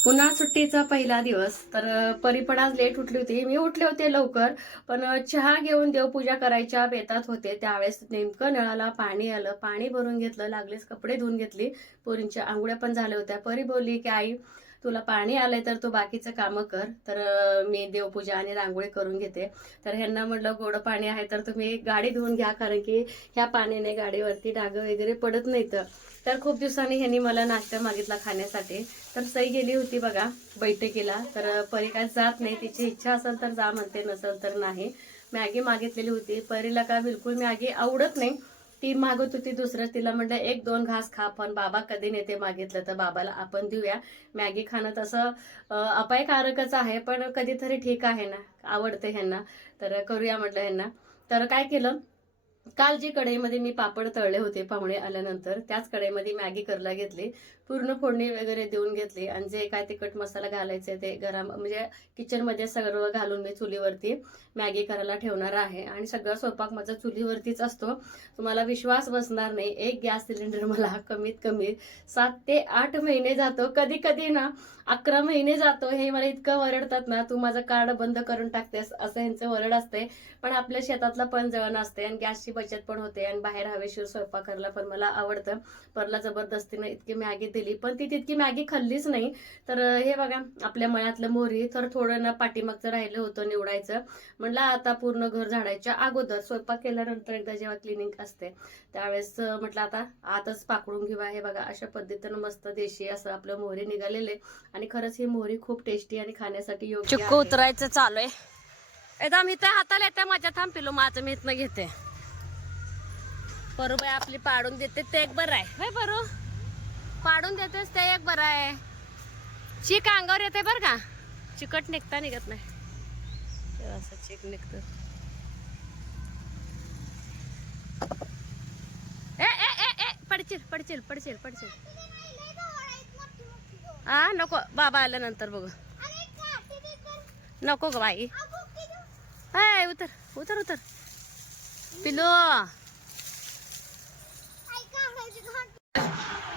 उन्हाळा सुट्टीचा पहिला दिवस. तर अ, परी पण आज लेट उठली होती. मी उठले होते लवकर पण चहा घेऊन देवपूजा करायच्या बेतात होते. त्यावेळेस नेमकं नळाला पाणी आलं. पाणी भरून घेतलं. लागलेच कपडे धुवून घेतली. पोरींच्या आंघोळ्या पण झाल्या होत्या. परी बोलली की आई तुला पाणी आलंय तर तू बाकीचं कामं कर. तर मी देवपूजा आणि रांगोळी करून घेते. तर ह्यांना म्हटलं गोड पाणी आहे तर तुम्ही गाडी धुवून घ्या कारण की ह्या पाण्याने गाडीवरती डाग वगैरे पडत नाहीत. तर खूप दिवसांनी ह्यांनी मला नाश्ता मागितला खाण्यासाठी. तर सई गेली होती बघा बैठकीला. तर परी काय जात नाही. तिची इच्छा असेल तर जा म्हणते नसेल तर नाही. मॅगी मागितलेली होती. परीला काय बिलकुल मॅगी आवडत नाही. ती मागत होती दुसरं तिला म्हटलं एक दोन घास खा पण बाबा कधी नेते मागितलं तर बाबाला आपण देऊया. मॅगी खाणं तसं अपायकारकच आहे पण कधीतरी ठीक आहे ना आवडते ह्यांना. तर करूया म्हटलं ह्यांना. तर काय केलं? काल जी कढईमध्ये मी पापड तळले होते पाहुणे आल्यानंतर त्याच कढईमध्ये मॅगी करायला घेतली. पूर्ण फोडणी वगैरे देऊन घेतली आणि जे काय तिखट मसाला घालायचे ते गरम म्हणजे किचनमध्ये सर्व घालून मी चुलीवरती मॅगी करायला ठेवणार आहे. आणि सगळा स्वयंपाक माझा चुलीवरतीच असतो. तुम्हाला विश्वास बसणार नाही एक गॅस सिलेंडर मला कमीत कमी सात ते आठ महिने जातो. कधी कधी ना अकरा महिने जातो. हे मला इतकं वरडतात ना तू माझं कार्ड बंद करून टाकतेस असं यांचं वरड असते पण आपल्या शेतातलं पण जेवण असते आणि गॅसची बचत पण होते आणि बाहेर हवेशीर स्वयंपाक करायला पण मला आवडतं. परला जबरदस्तीनं इतकी मॅगी दिली. पण ती तितकी मॅगी खाल्लीच नाही. तर हे बघा आपल्या मळ्यातलं मोहरी तर थोडं ना पाठीमागचं राहिलं होतं निवडायचं. म्हणलं आता पूर्ण घर झाडायच्या अगोदर स्वयंपाक केल्यानंतर एकदा जेव्हा क्लिनिंग असते त्यावेळेस म्हटलं आता आतच पाकडून घेऊया हे बघा अशा पद्धतीनं मस्त देशी असं आपलं मोहरी निघालेले. आणि खरंच ही मोहरी खूप टेस्टी आणि खाण्यासाठी योग्य चिक्कू. उतरायचं चालू आहे. एकदम इथं हाताला येते माझ्या. थांब पिलू माझं मी इथनं घेते. बरोबर आपली पाडून देते. ते एक बरं आहे. होय बरो पाडून देतेस ते एक बरं आहे. चीक अंगावर येते बरं का? चिकट निघता निघत नाही. असं चीक निघत. ए ए ए ए पडशील पडशील पडशील पडशील हा नको बाबा आल्यानंतर बघू. नको ग बाई. हाय उतर उतर उतर. पिलो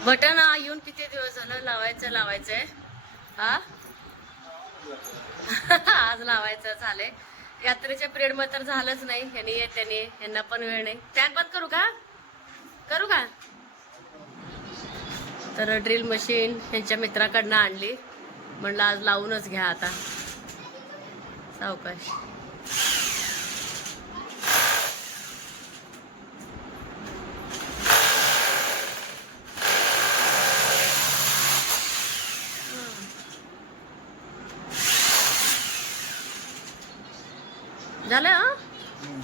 बटन येऊन किती दिवस झालं? लावायचं लावायचंय. हा? आज लावायचं झालंय. यात्रेच्या पिरियडमध्ये तर झालंच नाही. यांनी येत त्यांनी यांना पण वेळ नाही. फॅन पण करू का? करू का? तर ड्रिल मशीन यांच्या मित्राकडनं आणली. म्हणलं आज लावूनच घ्या आता. सावकाश झालं हं?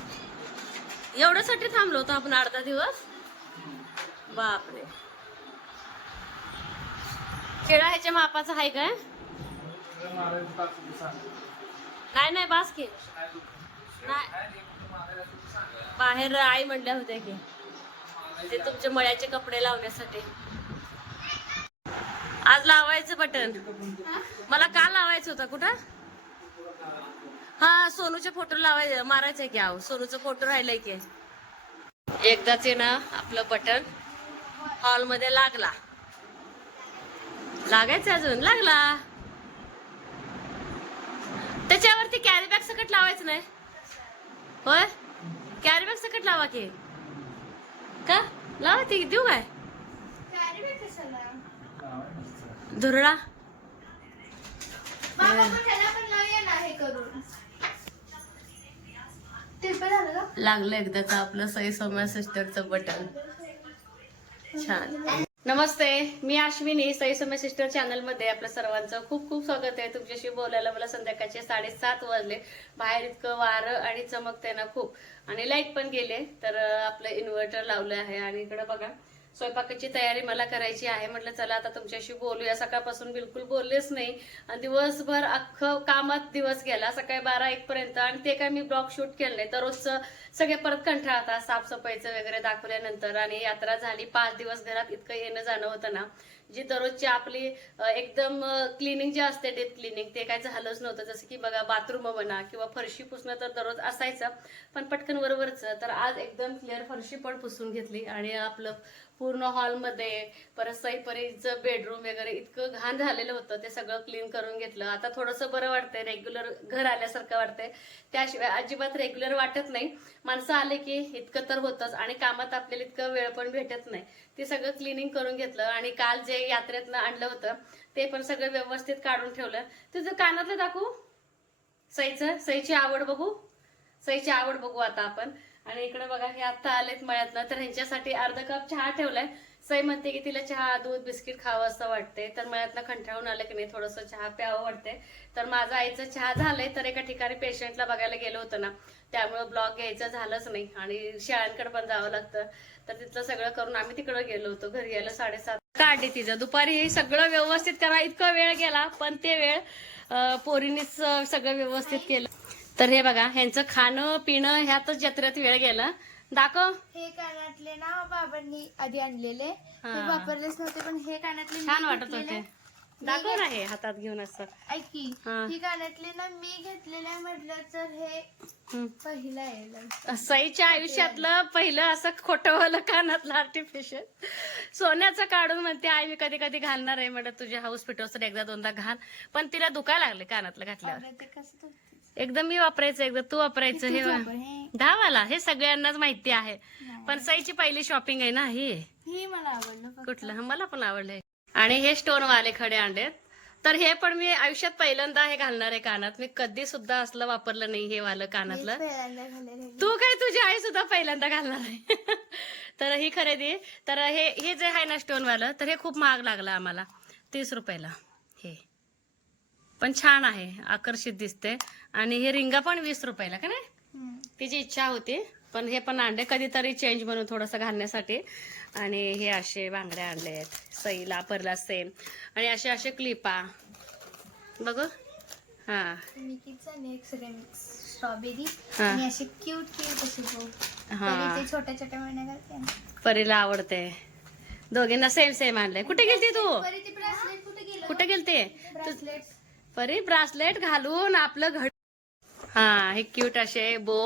एवढ्यासाठी थांबलो होतो आपण अर्धा दिवस. बापरे. खेळा ह्याच्या मापाचा आहे काय? नाही नाही बास की. नाही. बाहेर आई म्हणल्या होत्या की ते तुमच्या मळ्याचे कपडे लावण्यासाठी. आज लावायचं बटन. मला का लावायचं होतं? कुठं? हा सोनूचे फोटो लावायचे मारायचे की आहो. सोनूचा फोटो राहिलाय की. एकदाच ना आपलं बटन हॉलमध्ये लागला. लागायचं अजून? लागला. त्याच्यावरती कॅरी बॅग सकट लावायचं नाही. होय? कॅरी बॅग सकट लावा की. का? लावा ती देऊ काय? धुरळा. लागलं एकदाच आपलं सई सौम्या सिस्टरचं बटन. छान. नमस्ते मी अश्विनी सई सौम्या सिस्टर चॅनलमध्ये आपल्या सर्वांचं खूप खूप स्वागत आहे. तुमच्याशी बोलायला मला संध्याकाळचे साडेसात वाजले. बाहेर इतकं वारं आणि चमकते ना खूप. आणि लाइट पण गेले तर आपलं इन्व्हर्टर लावलं आहे आणि इकडे बघा. स्वयंपाकाची तयारी मला करायची आहे. म्हटलं चला आता तुमच्याशी बोलूया. सकाळपासून बिलकुल बोललेच नाही. आणि दिवसभर अख्खं कामात दिवस गेला सकाळी बारा एक पर्यंत. आणि ते काय मी ब्लॉग शूट केलं नाही. दररोजचं सगळे परत कंटाळतात साफसफाईचं वगैरे दाखवल्यानंतर. आणि यात्रा झाली पाच दिवस घरात इतकं येणं जाणं होतं ना. जी दररोजची आपली एकदम क्लिनिंग जे असते डेथ क्लिनिंग ते काय झालंच नव्हतं. जसं की बघा बाथरूम म्हणा किंवा फरशी पुसणं तर दररोज असायचं. पण पटकन बरोबरच तर आज एकदम क्लिअर फरशी पण पुसून घेतली. आणि आपलं पूर्ण हॉलमध्ये परत सईपरीचं बेडरूम वगैरे इतकं घाण झालेलं होतं ते सगळं क्लीन करून घेतलं. आता थोडंसं बरं वाटतंय रेग्युलर घर आल्यासारखं वाटतंय. त्याशिवाय अजिबात रेग्युलर वाटत नाही. माणसं आले की इतकं तर होतंच आणि कामात आपल्याला इतकं वेळ पण भेटत नाही. ते सगळं क्लिनिंग करून घेतलं आणि काल जे यात्रेतनं आणलं होतं ते पण सगळं व्यवस्थित काढून ठेवलं. तुझं कानातलं दाखवू? सईचं? सईची आवड बघू? सईची आवड बघू आता आपण. आणि इकडे बघा हे आता आलेत मळ्यातनं. तर ह्यांच्यासाठी अर्धा कप चहा ठेवलाय. सई म्हणते की तिला चहा दूध बिस्किट खावं असं वाटते तर मळ्यातनं कंटाळून आलं की नाही थोडंसं चहा प्यावं वाटते तर माझं आईचं चहा झालंय तर एका ठिकाणी पेशंटला बघायला गेलो होतो ना. त्यामुळं ब्लॉग घ्यायचं झालंच नाही. आणि शाळांकडे पण जावं लागतं. तर तिथलं सगळं करून आम्ही तिकडं गेलो होतो. घरी यायला साडेसात काढली तिचं दुपारी हे सगळं व्यवस्थित करा. इतका वेळ गेला पण ते वेळ पोरीनीच सगळं व्यवस्थित केलं. तर हे बघा ह्यांचं खाणं पिणं ह्यातच जत्रेत वेळ गेला. दाखव. हे कानातले ना बाबांनी आधी आणलेले. ते वापरलेच नव्हते पण हे कानातले छान वाटत. होते. दाखव ना हे हातात घेऊन असं. ऐक की हा. कानातले ना मी घेतलेले म्हटलं तर हे. पहिलं आहे सईच्या आयुष्यातलं पहिलं असं खोटंवालं कानातलं आर्टिफिशियल सोन्याचं काढून म्हणते आई मी कधी कधी घालणार आहे. म्हणत तुझ्या हाऊस पिटोसर एकदा दोनदा घाल. पण तिला दुखायला लागले कानातलं घातल्यावर. एकदम मी वापरायचं एकदा तू वापरायचं हे हे. दहावाला हे सगळ्यांनाच माहिती आहे. पण सईची पहिली शॉपिंग आहे ना ही ही मला आवडलं. कुठलं? मला पण आवडलंय. आणि हे स्टोन वाले खडे अंडेत तर हे पण मी आयुष्यात पहिल्यांदा हे घालणार आहे कानात. मी कधी सुद्धा असलं वापरलं नाही हे वालं कानातलं. तू काय तुझी आई सुद्धा पहिल्यांदा घालणार आहे? तर ही खरेदी. तर हे हे जे आहे ना स्टोन वालं तर हे खूप महाग लागलं आम्हाला. तीस रुपयाला. पण छान आहे आकर्षित दिसते आणि हे रिंगा पण वीस रुपयाला का नाही. तिची इच्छा होती पण हे पण आणले कधीतरी चेंज म्हणून थोडंसं घालण्यासाठी. आणि हे असे बांगड्या आणले आहेत सईला परला सेम. आणि असे असे क्लिपा. बघू. हा. स्ट्रॉबेरी. आणि क्यूट क्यूट छोट्या छोट्या महिन्या. परीला आवडते. दोघींना सेम सेम आणले कुठे गेलती तू? कुठे गेलं? कुठे गेलते? परी ब्रासलेट घालून आपलं घड हा हे क्यूट असे बो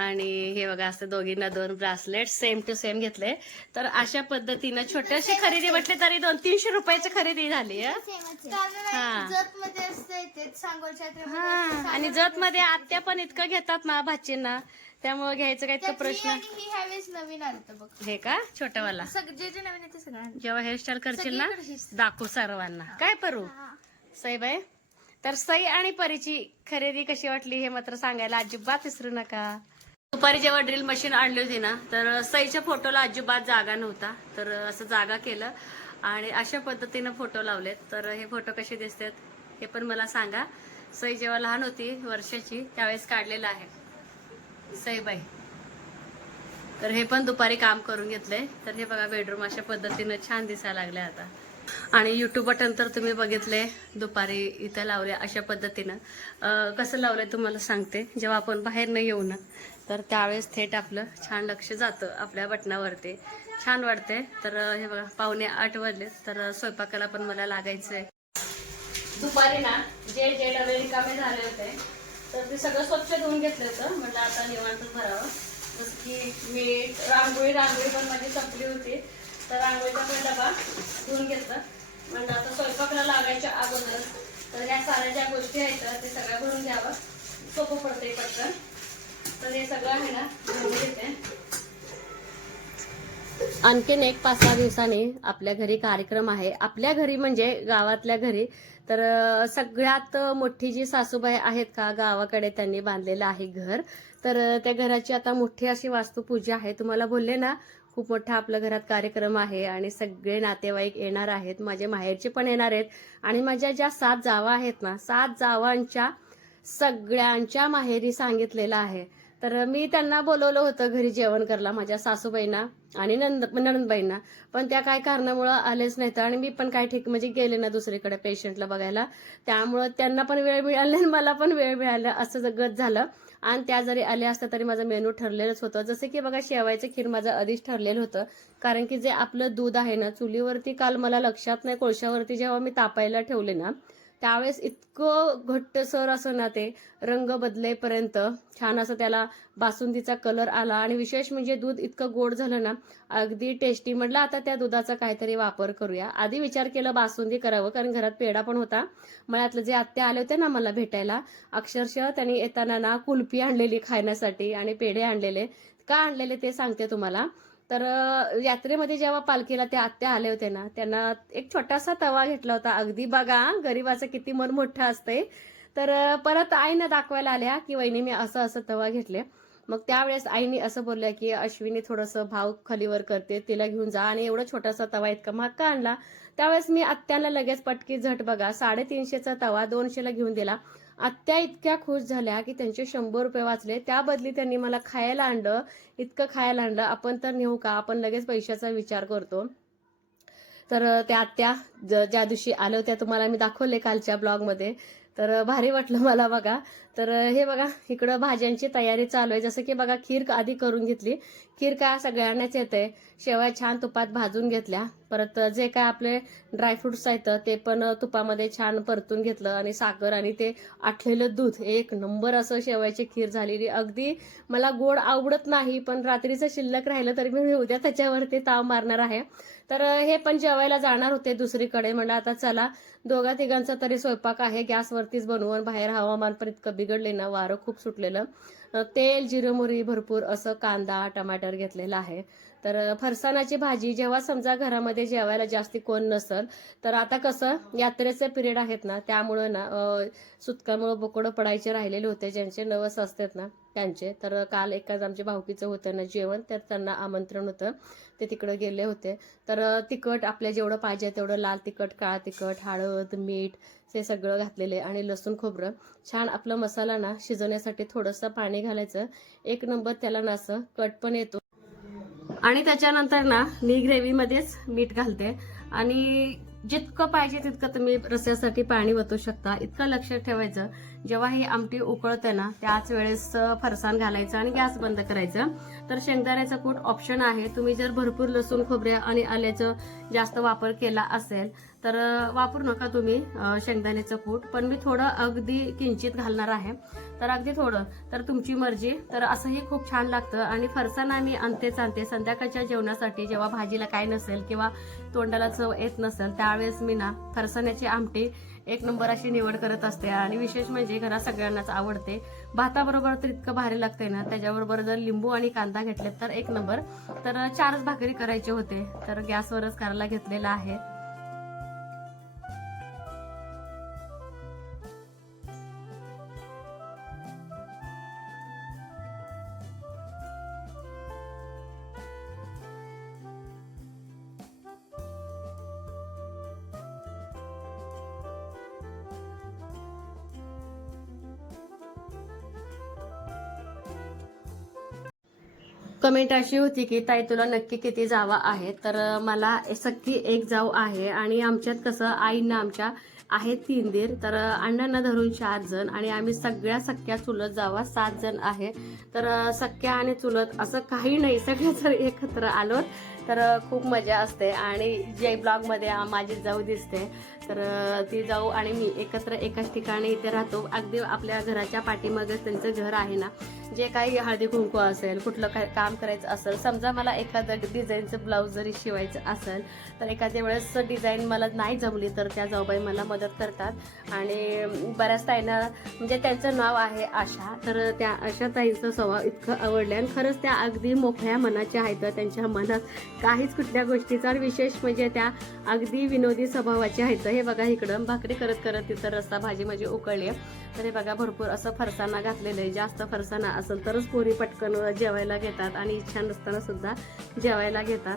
आणि हे बघा असं दोघींना दोन ब्रासलेट सेम टू सेम घेतले. तर अशा पद्धतीनं छोट्याशी खरेदी म्हटली तरी दोन तीनशे रुपयाची खरेदी झाली हं? आणि जत मध्ये आत्या पण इतकं घेतात ना भाचींना त्यामुळे घ्यायचं काय इतकं प्रश्न ही नवीन बघ. हे का? छोटावाला. जेव्हा हेअरस्टाईल करशील ना. दाखवू सर्वांना. काय करू सईबाई? तर सई आणि परीची खरेदी कशी वाटली हे मात्र सांगायला अजिबात विसरू नका. दुपारी जेव्हा ड्रिल मशीन आणली होती ना तर सईच्या फोटोला अजिबात जागा नव्हता. तर असं जागा केलं आणि अशा पद्धतीनं फोटो लावलेत. तर हे फोटो कसे दिसतात हे पण मला सांगा. सई जेव्हा लहान होती वर्षाची त्यावेळेस काढलेलं आहे. सईबाई. तर हे पण दुपारी काम करून घेतलंय. तर हे बघा बेडरूम अशा पद्धतीनं छान दिसायला लागले आता. आणि यूट्यूब बटन तर तुम्ही बघितले दुपारी इथं लावले अशा पद्धतीनं. कसं लावलंय तुम्हाला सांगते. जेव्हा आपण बाहेर नाही येऊ ना तर त्यावेळेस थेट आपलं छान लक्ष जातं आपल्या बटनावरती. छान वाटते तर हे बघा पाहुणे आठ वाजले तर स्वयंपाकाला पण मला लागायचंय. दुपारी ना जे जे डबे रिकामे झाले होते तर ते सगळं स्वच्छ धुवून घेतलं होतं. म्हटलं आता निवांत भरावं. जसं की मीठ रांगोळी रांगोळी पण माझी संपली होती. तर रांगोळीचा पण डबा धुवून घेतला. म्हणजे आता स्वयंपाकला लागायच्या अगोदर तर ह्या साऱ्या ज्या गोष्टी आहेत ते सगळ्या भरून घ्यावं. सोपं पडते पटकन. तर हे सगळं आहे ना भरून घेते. आणखीन एक पाच सहा दिवसांनी आपल्या घरी कार्यक्रम आहे. आपल्या घरी म्हणजे गावातल्या घरी तर सगळ्यात मोठी जी सासूबाई आहेत का गावाकडे त्यांनी बांधलेलं आहे घर. तर त्या घराची आता मोठी अशी वास्तुपूजा आहे. तुम्हाला बोलले ना खूप मोठा आपल्या घरात कार्यक्रम आहे आणि सगळे नातेवाईक येणार आहेत माझे माहेरचे पण येणार आहेत आणि माझ्या ज्या सात जावा आहेत ना सात जावांच्या सगळ्यांच्या माहेरी सांगितलेलं आहे. तर मी त्यांना बोलवलं होतं घरी जेवण करायला माझ्या सासूबाईंना आणि नंद ननंदबाईंना पण त्या काय कारणामुळं आलेच नाहीत आणि मी पण काय ठीक म्हणजे गेले ना दुसरीकडे पेशंटला बघायला. त्यामुळं त्यांना पण वेळ मिळाला आणि मला पण वेळ मिळाला असं जगत झालं. आणि त्या जरी आल्या असत्या तरी माझं मेनू ठरलेलंच होतं. जसं की बघा शेवायचं खीर माझं आधीच ठरलेलं होतं. कारण की जे आपलं दूध आहे ना चुलीवरती काल मला लक्षात नाही कोळशावरती जेव्हा मी तापायला ठेवले ना त्यावेळेस इतकं घट्टसर असं ना ते रंग बदलेपर्यंत छान असं त्याला बासुंदीचा कलर आला. आणि विशेष म्हणजे दूध इतकं गोड झालं ना अगदी टेस्टी म्हटलं आता त्या दुधाचा काहीतरी वापर करूया. आधी विचार केला बासुंदी करावं कारण घरात पेढा पण होता. मळ्यातलं जे आत्या आले होते ना मला भेटायला अक्षरशः त्यांनी येताना ना कुल्फी आणलेली खाण्यासाठी आणि पेढे आणलेले. का आणलेले ते सांगते तुम्हाला. तर यात्रेमध्ये जेव्हा पालखीला त्या आत्या आले होते ना त्यांना एक छोटासा तवा घेतला होता. अगदी बघा गरीबाचं किती मन मोठं असतंय. तर परत आईनं दाखवायला आल्या की वहिनी मी असं असं तवा घेतले मग त्यावेळेस आईने असं बोलल्या की अश्विनी थोडंसं भाव खलीवर करते तिला घेऊन जा आणि एवढा छोटासा तवा इतका महाग का आणला. त्यावेळेस मी आत्याला लगेच पटकी झट बघा साडेतीनशेचा तवा दोनशेला घेऊन दिला. आत्या इतक्या खुश झाल्या की त्यांचे शंभर रुपये वाचले. त्या बदली त्यांनी मला खायला आणलं. इतकं खायला आणलं. आपण तर नेऊ का? आपण लगेच पैशाचा विचार करतो. तर त्या आत्या ज- ज्या दिवशी आल्या होत्या तुम्हाला मी दाखवले कालच्या ब्लॉगमध्ये. तर भारी वाटलं मला बघा. तर हे बघा इकडं भाज्यांची तयारी चालू आहे. जसं की बघा खीर आधी करून घेतली. खीर काय सगळ्यांनाच येते शेवया छान तुपात भाजून घेतल्या. परत जे काय आपले ड्रायफ्रुट्स आहेत ते पण तुपामध्ये छान परतून घेतलं आणि साखर आणि ते आटलेलं दूध. एक नंबर असं शेवयाची खीर झालेली. अगदी मला गोड आवडत नाही पण रात्रीचं शिल्लक राहिलं तरी मी उद्या त्याच्यावरती ताव मारणार आहे. तर हे पण जेवायला जाणार होते दुसरीकडे. म्हणलं आता चला दोघा तिघांचा तरी स्वयंपाक आहे. गॅसवरतीच बनवून बाहेर हवामान पण इतकं बिघडले ना वारं खूप सुटलेलं. तेल जिरं मोहरी भरपूर असं कांदा टमाटर घेतलेला आहे. तर फरसाणाची भाजी जेव्हा समजा घरामध्ये जेवायला जास्ती कोण नसल तर आता कसं यात्रेचे पिरियड आहेत ना त्यामुळं ना सुतकामुळं बोकडं पडायचे राहिलेले होते ज्यांचे नवस असतात ना त्यांचे. तर काल एकाच आमच्या भाऊकीचं होतं ना जेवण तर त्यांना आमंत्रण होतं ते तिकडं गेले होते. तर तिखट आपल्या जेवढं पाहिजे तेवढं लाल तिखट काळा तिखट हळद मीठ ते सगळं घातलेले आणि लसूण खोबरं. छान आपलं मसाला ना शिजवण्यासाठी थोडंसं पाणी घालायचं. एक नंबर त्याला ना असं कट पण येतो. आणि त्याच्यानंतर ना मी ग्रेव्हीमध्येच मीठ घालते. आणि जितकं पाहिजे तितकं तुम्ही रस्स्यासाठी पाणी वतू शकता. इतकं लक्षात ठेवायचं. जेव्हा ही आमटी उकळते ना त्याच वेळेस फरसाण घालायचं आणि गॅस बंद करायचं. तर शेंगदाण्याचा कूट ऑप्शन आहे. तुम्ही जर भरपूर लसूण खोबऱ्या आणि आल्याचं जास्त वापर केला असेल तर वापरू नका तुम्ही शेंगदाण्याचं कूट. पण मी थोडं अगदी किंचित घालणार आहे. तर अगदी थोडं. तर तुमची मर्जी. तर असंही खूप छान लागतं. आणि फरसाना मी आणतेच आणते संध्याकाळच्या जेवणासाठी जेव्हा भाजीला काय नसेल किंवा तोंडाला चव येत नसेल त्यावेळेस मी ना फरसाण्याची आमटी एक नंबर अशी निवड करत असते. आणि विशेष म्हणजे घरात सगळ्यांनाच आवडते. भाताबरोबर तर इतकं भारी लागते ना. त्याच्याबरोबर जर लिंबू आणि कांदा घेतले तर एक नंबर. तर चारच भाकरी करायचे होते. तर गॅसवरच करायला घेतलेला आहे. कमेंट अशी होती की ताई तुला नक्की किती जावा आहे? तर मला सख्खी एक जाऊ आहे आणि आमच्यात कसं आईंना आमच्या आहेत तीन दीर. तर अण्णांना धरून चार जण आणि आम्ही सगळ्या सख्या चुलत जावा सात जण आहे. तर सख्या आणि चुलत असं काही नाही. सगळे जर एकत्र आलोत. तर खूप मजा असते आणि जे ब्लॉगमध्ये माझी जाऊ दिसते तर ती जाऊ आणि मी एकत्र एकाच ठिकाणी इथे राहतो. अगदी आपल्या घराच्या पाठीमागेच त्यांचं घर आहे ना जे काही हळदी कुंकू असेल कुठलं काय काम करायचं असेल समजा मला एखादं डिझाईनचं ब्लाऊज जरी शिवायचं असेल तर एखाद्या वेळेस डिझाईन मला नाही जमली तर त्या जाऊबाई मला मदत करतात. आणि बऱ्याच ताईंना म्हणजे त्यांचं नाव आहे आशा तर त्या आशा ताईंचं स्वभाव इतकं आवडलं आणि खरंच त्या अगदी मोकळ्या मनाच्या आहेत त्यांच्या मनात काहीच कुठल्या गोष्टीचा विशेष म्हणजे त्या अगदी विनोदी स्वभावाच्या आहेत. हे बघा इकडं भाकरी करत करत तिथं रस्ता भाजी माझी उकळली आहे. तर हे बघा भरपूर असं फरसाणा घातलेलं आहे. जास्त फरसाणा असेल तरच पोरी पटकन जेवायला घेतात आणि इच्छा नसताना सुद्धा जेवायला घेतात.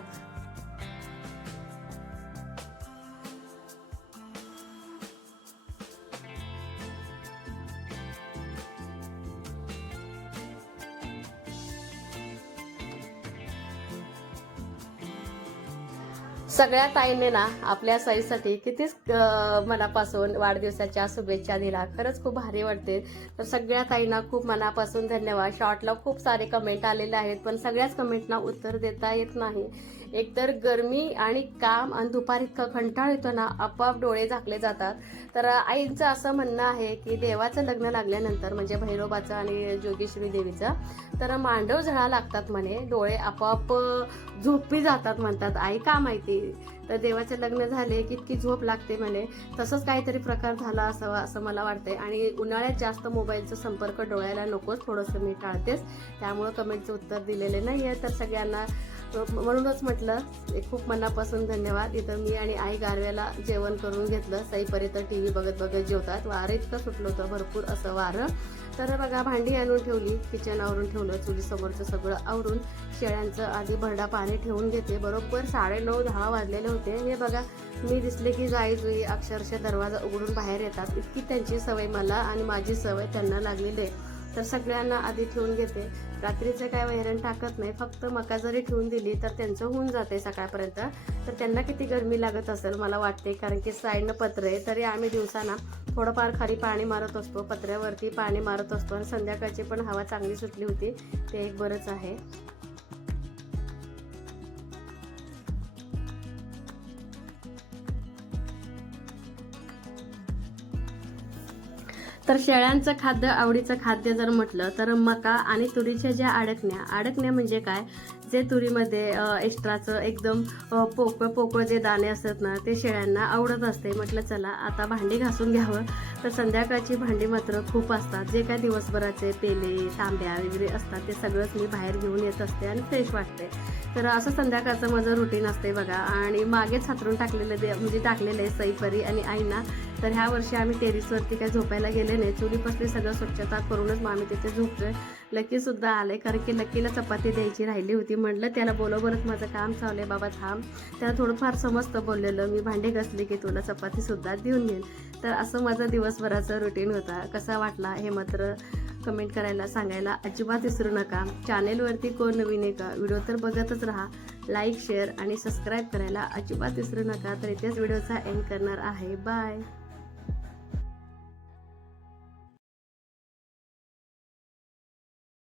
सगळ्या ताईने ना आपल्या साईसाठी कितीच मनापासून वाढदिवसाच्या शुभेच्छा दिला खरंच खूप भारी वाटते. तर सगळ्या ताईंना खूप मनापासून धन्यवाद. शॉर्टला खूप सारे कमेंट आलेले आहेत पण सगळ्याच कमेंटना उत्तर देता येत नाही. एकतर गरमी आणि काम आणि दुपारी इतका कंटाळ येतो ना आपोआप डोळे झाकले जातात. तर आईंचं असं म्हणणं आहे की देवाचं लग्न लागल्यानंतर म्हणजे भैरोबाचं आणि जोगेश्वरी देवीचं तर मांडव झळा लागतात म्हणे डोळे आपोआप झोपी जातात म्हणतात. आई का माहिती? तर देवाचे लग्न झाले की इतकी झोप लागते म्हणे. तसंच काहीतरी प्रकार झाला असावा असं मला वाटतंय. आणि उन्हाळ्यात जास्त मोबाईलचा संपर्क डोळ्याला नकोच थोडंसं मी टाळतेच. त्यामुळं कमेंटचं उत्तर दिलेले नाही आहे तर सगळ्यांना म्हणूनच म्हटलं खूप मनापासून धन्यवाद. इथं मी आणि आई गारव्याला जेवण करून घेतलं. सईपर्यंत टी व्ही बघत बघत जेवतात. वारं इतकं सुटलं होतं भरपूर असं वारं. तर बघा भांडी आणून ठेवली किचन आवरून ठेवलं चुलीसमोरचं सगळं आवरून शेळ्यांचं आधी भरडा पाणी ठेवून घेते बरोबर साडेनऊ दहा वाजलेले होते. हे बघा मी दिसले की जाई जुई अक्षरशः दरवाजा उघडून बाहेर येतात. इतकी त्यांची सवय मला आणि माझी सवय त्यांना लागलेली आहे. तर सगळ्यांना आधी ठेवून घेते. रात्रीचं काय वैरण टाकत नाही. फक्त मका जरी ठेवून दिली तर त्यांचं होऊन जाते सकाळपर्यंत. तर त्यांना किती गरमी लागत असेल मला वाटते. कारण की साईडनं पत्रे आहे तरी आम्ही दिवसाना थोडंफार खाली पाणी मारत असतो. पत्र्यावरती पाणी मारत असतो आणि संध्याकाळची पण हवा चांगली सुटली होती. ते एक बरंच आहे. तर शेळ्यांचं खाद्य आवडीचं खाद्य जर म्हटलं तर मका आणि तुरीच्या ज्या अडकण्या अडकण्या म्हणजे काय? जे तुरीमध्ये एक्स्ट्राचं एकदम पोकळ पोकळ जे दाणे असतात ना ते शेळ्यांना आवडत असते. म्हटलं चला आता भांडी घासून घ्यावं. तर संध्याकाळची भांडी मात्र खूप असतात. जे काय दिवसभराचे पेले तांब्या वगैरे असतात ते सगळंच मी बाहेर घेऊन येत असते आणि फ्रेश वाटते. तर असं संध्याकाळचं माझं रुटीन असते बघा. आणि मागेच हातरून टाकलेलं दे म्हणजे टाकलेलं आहे सईपरी आणि आईना. तर ह्या वर्षी आम्ही टेरिसवरती काही झोपायला गेले नाही. चुलीपासली सगळं स्वच्छता करूनच मग आम्ही तिथे झोपतोय. लकीसुद्धा आले कारण की लकीला चपाती द्यायची राहिली होती. म्हटलं त्याला बोलोबरच माझं काम चालू आहे बाबा थांब. त्याला थोडंफार समजतं बोललेलं. मी भांडे घासले की तुला चपातीसुद्धा देऊन येईल तर असं माझं दिवसभराचं रुटीन होता. कसा वाटला हे मात्र कमेंट करायला सांगायला अजिबात विसरू नका. चॅनेलवरती कोण नवीन आहे का? व्हिडिओ तर बघतच राहा. लाईक शेअर आणि सबस्क्राईब करायला अजिबात विसरू नका. तर इथेच व्हिडिओचा एंड करणार आहे. बाय